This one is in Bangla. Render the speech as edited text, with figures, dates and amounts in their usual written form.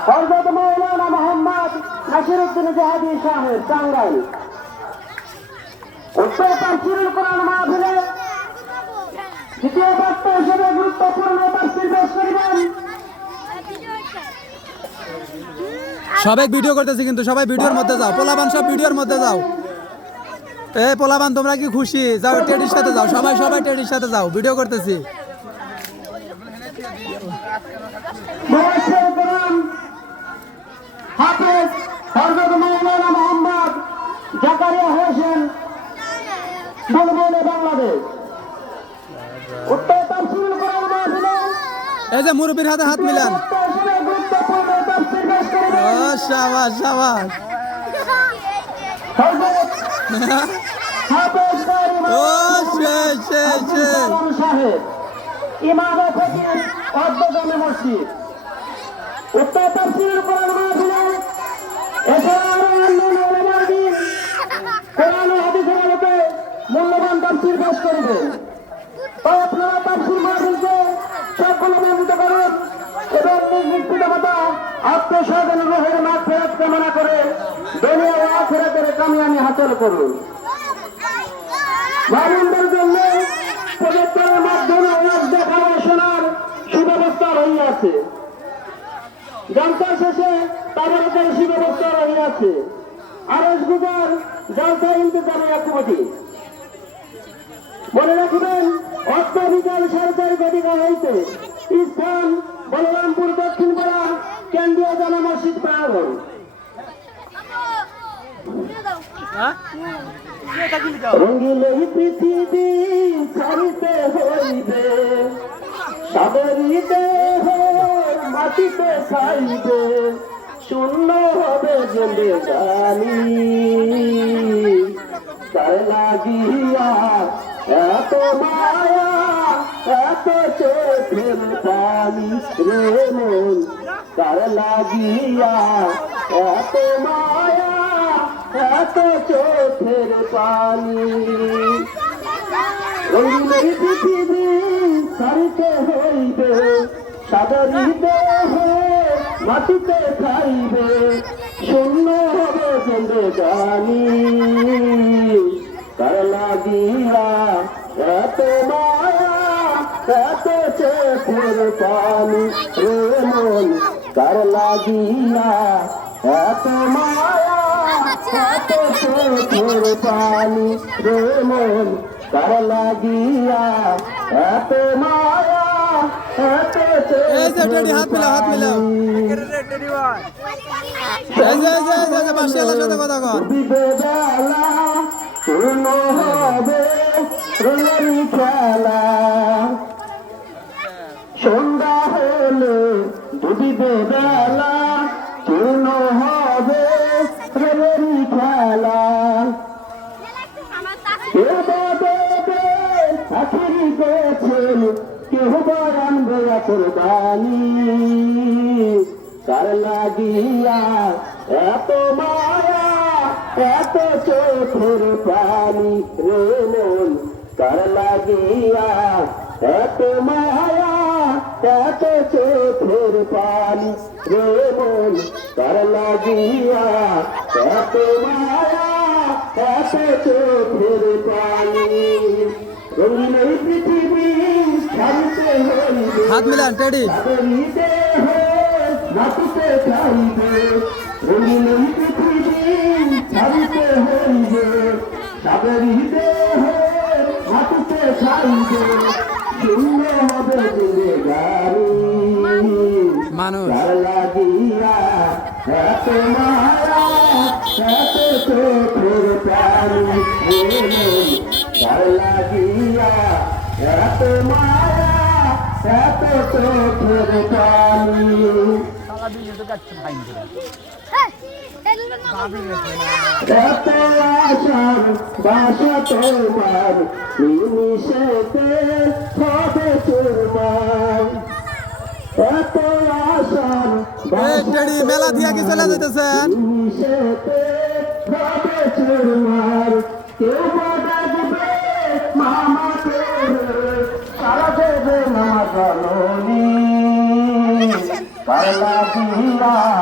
হযরত মাওলানা মোহাম্মদ নাসিরউদ্দিন জাহাদি সাহেব টাঙ্গাইল উত্তর তাফসীরুল কোরআন মাহফিলে দ্বিতীয় বক্তা হিসেবে গুরুত্বপূর্ণ তাফসীর পেশ করিবেন। সবাই ভিডিও করতেছি, কিন্তু সবাই ভিডিওর মধ্যে যাও। পোলাবান সব ভিডিওর মধ্যে যাও। এ পোলাবান, তোমরা কি খুশি? যাও টেডির সাথে যাও, সবাই সবাই টেডির সাথে যাও, ভিডিও করতেছি। মুফাসসির কোরআন হাফেজ হযরত মাওলানা মোহাম্মদ জাকারিয়া হোসেন বুলবুল বাংলাদেশ উত্তর তাফসীরুল কোরআন মাহফিলে এই যে মুরব্বির হাতে হাত মিলান। গুরুত্বপূর্ণ তাফসীর পেশ করিবেন। ও শাবাশ শাবাশ। হযরত হাফেজ ও শেষ শেষ শেষ। সাহেব ইমাম ও ফকিহ অধ্যক্ষ মসজিদ উত্তর তাফসীরুল কোরআন মাহফিলে এছাড়া আরো অন্যান্য উলামায়ে কোরআন ও হাদিসের আলোকে মূল্যবান তাফসীর পেশ করিবেন। তাই আপনারা তাফসীর মাহফিলকে সকলে নিয়মিত করুন এবং নিজ নিজ পিতামাতা আত্মীয়স্বজন রুহের মাগফিরাত কামনা করে দুনিয়া ও আখিরাতের কামিয়াবি হাসিল করুন। ভাইদের জন্য প্রজেক্টরের মাধ্যমে ওয়াজ দেখানো শোনার সুব্যবস্থা রহিয়াছে। জালসা শেষে তাবারকের সুব্যবস্থা রহিয়াছে। আরজ গুজার জালসা ইন্তজামিয়া কমিটি মনে রাখবেন, অর্থ বিকাল 4:30 ঘটিকা হইতে স্থান বলরামপুর দক্ষিণ পাড়া কেন্দ্রীয় জামা মসজিদ প্রাঙ্গণ। রঙিন এই পৃথিবী ছাড়িতে হইবে, সাগরী দেহ মাটিতে খাইবে, শূন্য হবে জলে জানি তার লাগিয়া এত মায়া এত চোখের পানি রে মন, তার লাগিয়া এত মায়া এত চোখের পানি। রঙিন এই পৃথিবী ছাড়িতে হইবে, সাগরী দেহ মাটিতে খাইবে, শূন্য হবে জলে জানি তার লাগিয়া এত মায়া এত চোখের পানি রে মন, তার লাগিয়া এত মায়া এত চোখের পানি রে মন, তার লাগিয়া এত মায়া এত এই যে টেডি হাত মিলাও, হাত মিলাও। এই যে বাসিয়ালের সাথে কথা কর। বেলা পূর্ণ হবে রঙের খেলা, সন্ধ্যা হলে ডুবিবে বেলা পূর্ণ হবে রঙের খেলা। কেউ বা দেবে আখিরি গেছেন, কেউ বা আনবে কোরবানি, তার লাগিয়া এত মায়া এত চোখের পানি রে মন, তার লাগিয়া এত মায়া এত চোখের পানি রে মন, তার লাগিয়া এত মায়া এত চোখের পানি। রঙিন এই পৃথিবী ছাড়িতে হইবে, হাত মিলান টেডি। সাগরী দেহ মাটিতে খাইবে, রঙিন এই পৃথিবী ছাড়িতে হইবে, সাগরী দেহ মাটিতে খাইবে, শূন্য হবে জলে জানি মানুষ তার লাগিয়া এত মায়া এত চোখের পানি রে মন, তার লাগিয়া এত মায়া এত চোখের পানি। এত আশার বাসা তোমার নিমিষেতে হবে চুরমার, এত আশার এই টেডি মেলা দিয়া কি চলে যাইতেছেন? নিমিষেতে হবে চুরমার। কেউ বা ডাকবে মামা করে সারা দেবে না জননী, করলা দিয়া